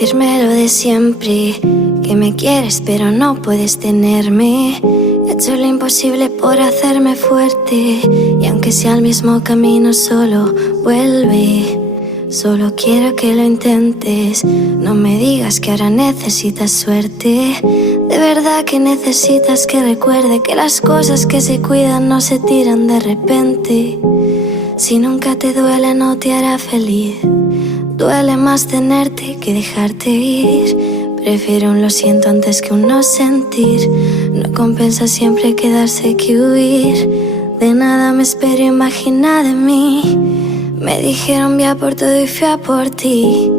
decirme lo de siempre, que me quieres pero no puedes tenerme. He hecho lo imposible por hacerme fuerte, y aunque sea el mismo camino solo vuelve. Solo quiero que lo intentes, no me digas que ahora necesitas suerte. De verdad que necesitas que recuerde que las cosas que se cuidan no se tiran de repente. Si nunca te duele no te hará feliz, duele más tenerte que dejarte ir. Prefiero un lo siento antes que un no sentir. No compensa siempre quedarse que huir. De nada me espero, imagina de mí. Me dijeron ve a por todo y fui a por ti.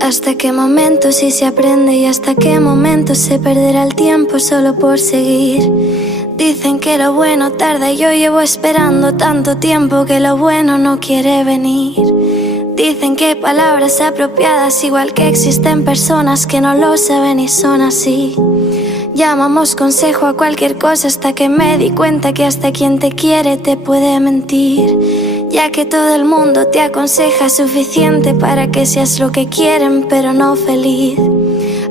¿Hasta qué momento sí se aprende y hasta qué momento se perderá el tiempo solo por seguir? Dicen que lo bueno tarda y yo llevo esperando tanto tiempo que lo bueno no quiere venir. Dicen que hay palabras apropiadas, igual que existen personas que no lo saben y son así. Llamamos consejo a cualquier cosa hasta que me di cuenta que hasta quien te quiere te puede mentir. Ya que todo el mundo te aconseja suficiente para que seas lo que quieren pero no feliz.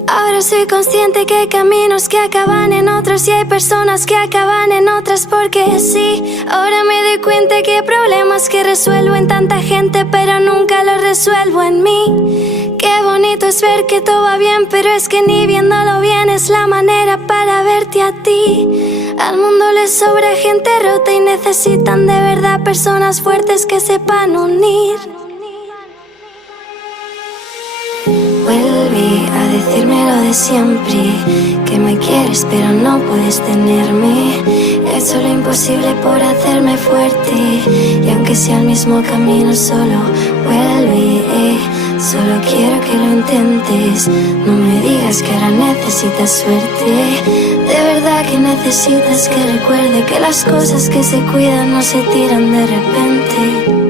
Ahora soy consciente que hay caminos que acaban en otros y hay personas que acaban en otras porque sí. Ahora me doy cuenta que hay problemas que resuelvo en tanta gente pero nunca los resuelvo en mí. Qué bonito es ver que todo va bien, pero es que ni viéndolo bien es la manera para verte a ti. Al mundo le sobra gente rota y necesitan de verdad personas fuertes que sepan unir. Vuelve a decirme lo de siempre, que me quieres pero no puedes tenerme. He hecho lo imposible por hacerme fuerte, y aunque sea el mismo camino solo vuelve. Solo quiero que lo intentes, no me digas que ahora necesitas suerte. De verdad que necesitas que recuerde que las cosas que se cuidan no se tiran de repente.